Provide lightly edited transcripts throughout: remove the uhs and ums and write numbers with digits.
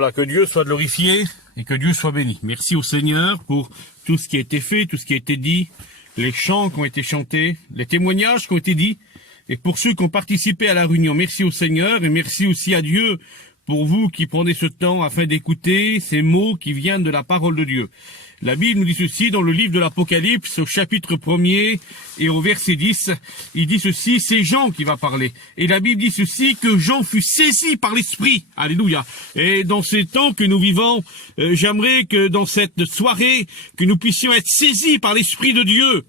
Voilà, que Dieu soit glorifié et que Dieu soit béni. Merci au Seigneur pour tout ce qui a été fait, tout ce qui a été dit, les chants qui ont été chantés, les témoignages qui ont été dits, et pour ceux qui ont participé à la réunion. Merci au Seigneur et merci aussi à Dieu pour vous qui prenez ce temps afin d'écouter ces mots qui viennent de la parole de Dieu. La Bible nous dit ceci dans le livre de l'Apocalypse, au chapitre 1er et au verset 10. Il dit ceci, c'est Jean qui va parler. Et la Bible dit ceci, que Jean fut saisi par l'Esprit. Alléluia. Et dans ces temps que nous vivons, j'aimerais que dans cette soirée, que nous puissions être saisis par l'Esprit de Dieu,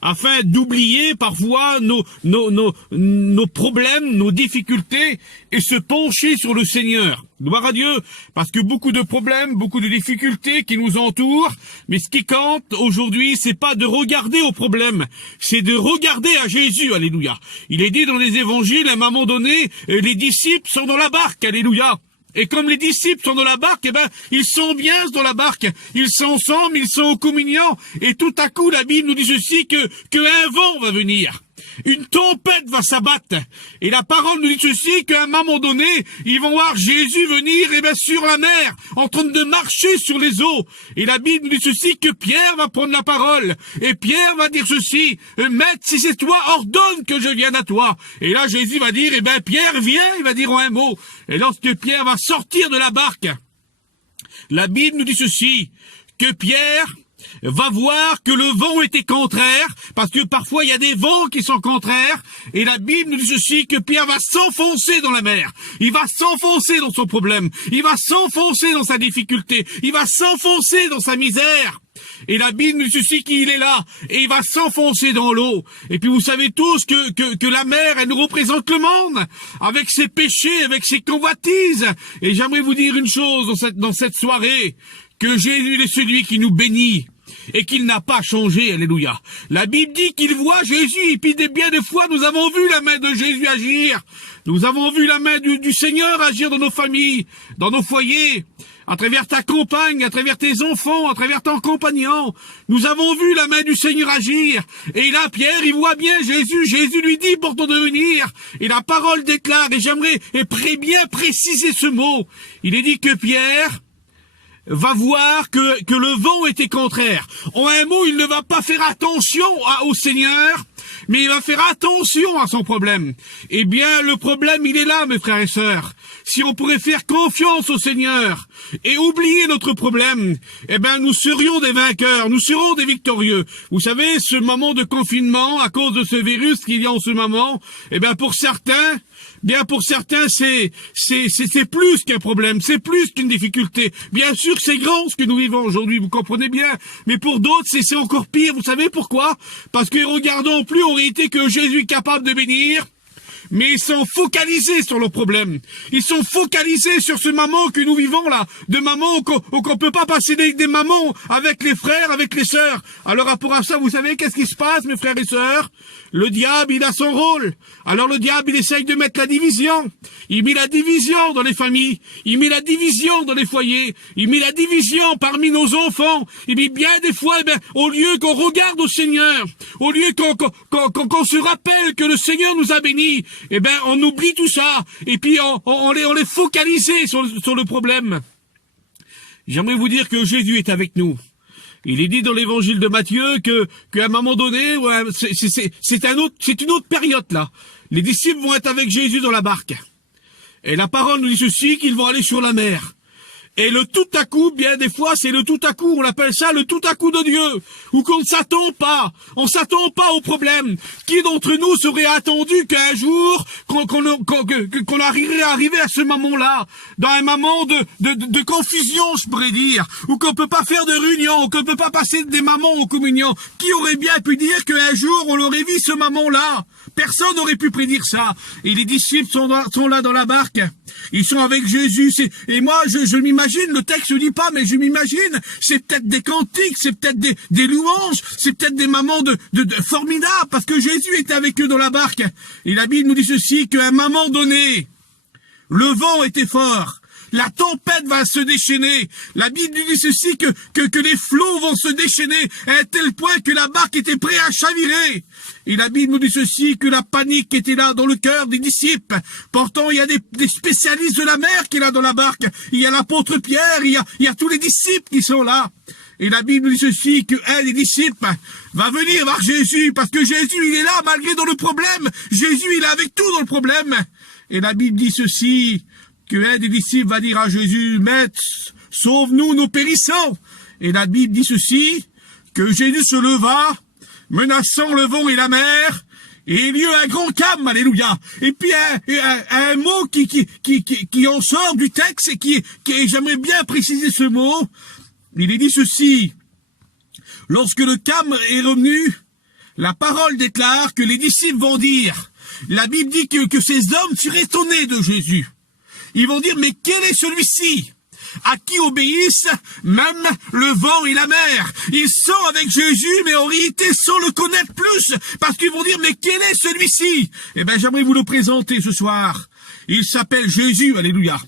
afin d'oublier parfois nos problèmes, nos difficultés, et se pencher sur le Seigneur. Gloire à Dieu, parce que beaucoup de problèmes, beaucoup de difficultés qui nous entourent, mais ce qui compte aujourd'hui, c'est pas de regarder aux problèmes, c'est de regarder à Jésus, alléluia. Il est dit dans les évangiles, à un moment donné, les disciples sont dans la barque, alléluia. Et comme les disciples sont dans la barque, ils sont bien dans la barque, ils sont ensemble, ils sont en communion, et tout à coup, la Bible nous dit ceci, que un vent va venir. Une tempête va s'abattre. Et la parole nous dit ceci, qu'à un moment donné, ils vont voir Jésus venir, sur la mer, en train de marcher sur les eaux. Et la Bible nous dit ceci, que Pierre va prendre la parole. Et Pierre va dire ceci, Maître, si c'est toi, ordonne que je vienne à toi. Et là, Jésus va dire, Pierre, viens, il va dire en un mot. Et lorsque Pierre va sortir de la barque, la Bible nous dit ceci, que Pierre va voir que le vent était contraire, parce que parfois il y a des vents qui sont contraires, et la Bible nous dit ceci, que Pierre va s'enfoncer dans la mer, il va s'enfoncer dans son problème, il va s'enfoncer dans sa difficulté, il va s'enfoncer dans sa misère. Et la Bible nous dit ceci, qu'il est là, et il va s'enfoncer dans l'eau. Et puis vous savez tous que la mer, elle nous représente le monde, avec ses péchés, avec ses convoitises. Et j'aimerais vous dire une chose dans cette soirée, que Jésus est celui qui nous bénit, et qu'il n'a pas changé, alléluia. La Bible dit qu'il voit Jésus, et puis bien des fois, nous avons vu la main de Jésus agir. Nous avons vu la main du Seigneur agir dans nos familles, dans nos foyers, à travers ta compagne, à travers tes enfants, à travers ton compagnon. Nous avons vu la main du Seigneur agir. Et là, Pierre, il voit bien Jésus. Jésus lui dit pour ton devenir. Et la parole déclare, et j'aimerais bien préciser ce mot. Il est dit que Pierre va voir que le vent était contraire. En un mot, il ne va pas faire attention au Seigneur, mais il va faire attention à son problème. Eh bien, le problème, il est là, mes frères et sœurs. Si on pourrait faire confiance au Seigneur et oublier notre problème, nous serions des vainqueurs, nous serons des victorieux. Vous savez, ce moment de confinement, à cause de ce virus qu'il y a en ce moment, pour certains, c'est plus qu'un problème, c'est plus qu'une difficulté. Bien sûr, c'est grand ce que nous vivons aujourd'hui, vous comprenez bien. Mais pour d'autres, c'est encore pire. Vous savez pourquoi? Parce qu'ils regardent plus en réalité que Jésus est capable de bénir, mais ils sont focalisés sur leurs problèmes. Ils sont focalisés sur ce moment que nous vivons là, de moments où qu'on peut pas passer des moments avec les frères, avec les sœurs. Alors, rapport à ça, vous savez qu'est-ce qui se passe, mes frères et sœurs? Le diable, il a son rôle. Alors le diable, il essaye de mettre la division. Il met la division dans les familles. Il met la division dans les foyers. Il met la division parmi nos enfants. Il met bien des fois, au lieu qu'on regarde au Seigneur, au lieu qu'on se rappelle que le Seigneur nous a bénis, on oublie tout ça. Et puis on les focalisé sur le problème. J'aimerais vous dire que Jésus est avec nous. Il est dit dans l'évangile de Matthieu qu'à un moment donné, c'est une autre période là. Les disciples vont être avec Jésus dans la barque. Et la parole nous dit ceci, qu'ils vont aller sur la mer. Et le tout à coup, bien des fois, c'est le tout à coup, on appelle ça le tout à coup de Dieu, ou qu'on ne s'attend pas, on s'attend pas au problème. Qui d'entre nous serait attendu qu'un jour, qu'on arriverait à arriver à ce moment-là, dans un moment de confusion, je pourrais dire, ou qu'on peut pas faire de réunion, ou qu'on peut pas passer des moments en communion? Qui aurait bien pu dire qu'un jour, on aurait vu ce moment-là? Personne n'aurait pu prédire ça. Et les disciples sont là dans la barque. Ils sont avec Jésus. Et moi, je m'imagine, le texte ne dit pas, mais je m'imagine, c'est peut-être des cantiques, c'est peut-être des louanges, c'est peut-être des moments de formidables, parce que Jésus était avec eux dans la barque. Et la Bible nous dit ceci, qu'à un moment donné, le vent était fort. la tempête va se déchaîner. La Bible nous dit ceci, que les flots vont se déchaîner à tel point que la barque était prête à chavirer. Et la Bible nous dit ceci, que la panique était là dans le cœur des disciples. Pourtant, il y a des spécialistes de la mer qui est là dans la barque. Il y a l'apôtre Pierre, il y a tous les disciples qui sont là. Et la Bible dit ceci, qu'un des disciples va venir voir Jésus, parce que Jésus, il est là malgré dans le problème. Jésus, il est avec tout dans le problème. Et la Bible dit ceci, qu'un des disciples va dire à Jésus, Maître, sauve-nous, nous périssons. Et la Bible dit ceci, que Jésus se leva, menaçant le vent et la mer, et il y eut un grand calme, alléluia. Et puis un mot qui en sort du texte, et qui j'aimerais bien préciser ce mot. Il est dit ceci, lorsque le calme est revenu, la parole déclare que les disciples vont dire, la Bible dit que ces hommes seraient étonnés de Jésus. Ils vont dire, mais quel est celui-ci à qui obéissent même le vent et la mer? Ils sont avec Jésus, mais en réalité sans le connaître plus, parce qu'ils vont dire, mais quel est celui-ci? Eh bien, j'aimerais vous le présenter ce soir. Il s'appelle Jésus, alléluia.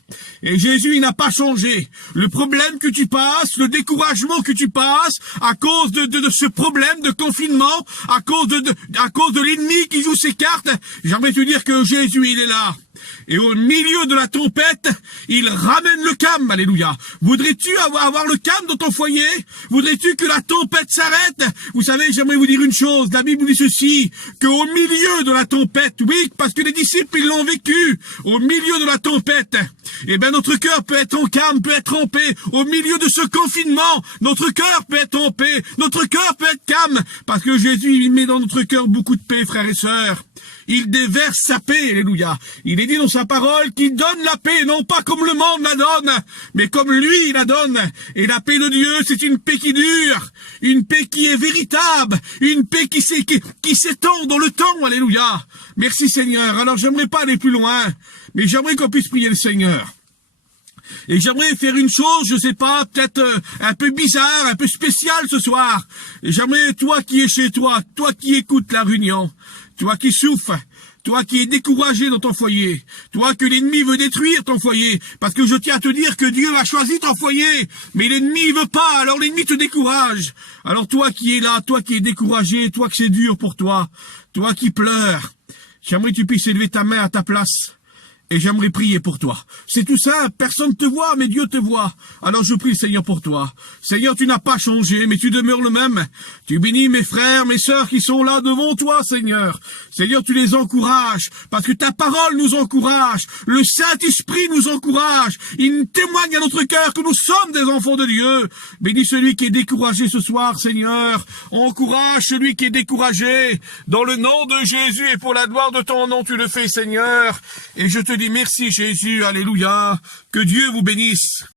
Et Jésus, il n'a pas changé. Le problème que tu passes, le découragement que tu passes, à cause de ce problème de confinement, à cause de l'ennemi qui joue ses cartes, j'aimerais te dire que Jésus, il est là. Et au milieu de la tempête, il ramène le calme, alléluia. Voudrais-tu avoir le calme dans ton foyer? Voudrais-tu que la tempête s'arrête? Vous savez, j'aimerais vous dire une chose. La Bible dit ceci, qu'au milieu de la tempête, oui, parce que les disciples, ils l'ont vécu, au milieu de la tempête, eh ben, notre cœur peut être en calme, peut être en paix. Au milieu de ce confinement, notre cœur peut être en paix, notre cœur peut être calme, parce que Jésus, il met dans notre cœur beaucoup de paix, frères et sœurs. Il déverse sa paix, alléluia. Il est dit dans sa parole qu'il donne la paix, non pas comme le monde la donne, mais comme lui la donne. Et la paix de Dieu, c'est une paix qui dure, une paix qui est véritable, une paix qui s'étend dans le temps, alléluia. Merci Seigneur. Alors j'aimerais pas aller plus loin, mais j'aimerais qu'on puisse prier le Seigneur. Et j'aimerais faire une chose, je sais pas, peut-être un peu bizarre, un peu spéciale ce soir. Et j'aimerais, toi qui es chez toi, toi qui écoutes la réunion, toi qui souffres, toi qui es découragé dans ton foyer, toi que l'ennemi veut détruire ton foyer, parce que je tiens à te dire que Dieu a choisi ton foyer, mais l'ennemi veut pas, alors l'ennemi te décourage. Alors toi qui es là, toi qui es découragé, toi que c'est dur pour toi, toi qui pleures, j'aimerais que tu puisses élever ta main à ta place. Et j'aimerais prier pour toi. C'est tout ça, personne ne te voit, mais Dieu te voit. Alors je prie, Seigneur, pour toi. Seigneur, tu n'as pas changé, mais tu demeures le même. Tu bénis mes frères, mes sœurs qui sont là devant toi, Seigneur. Seigneur, tu les encourages, parce que ta parole nous encourage. Le Saint-Esprit nous encourage. Il témoigne à notre cœur que nous sommes des enfants de Dieu. Bénis celui qui est découragé ce soir, Seigneur. Encourage celui qui est découragé. Dans le nom de Jésus et pour la gloire de ton nom, tu le fais, Seigneur. Et je te dis merci Jésus, alléluia, que Dieu vous bénisse.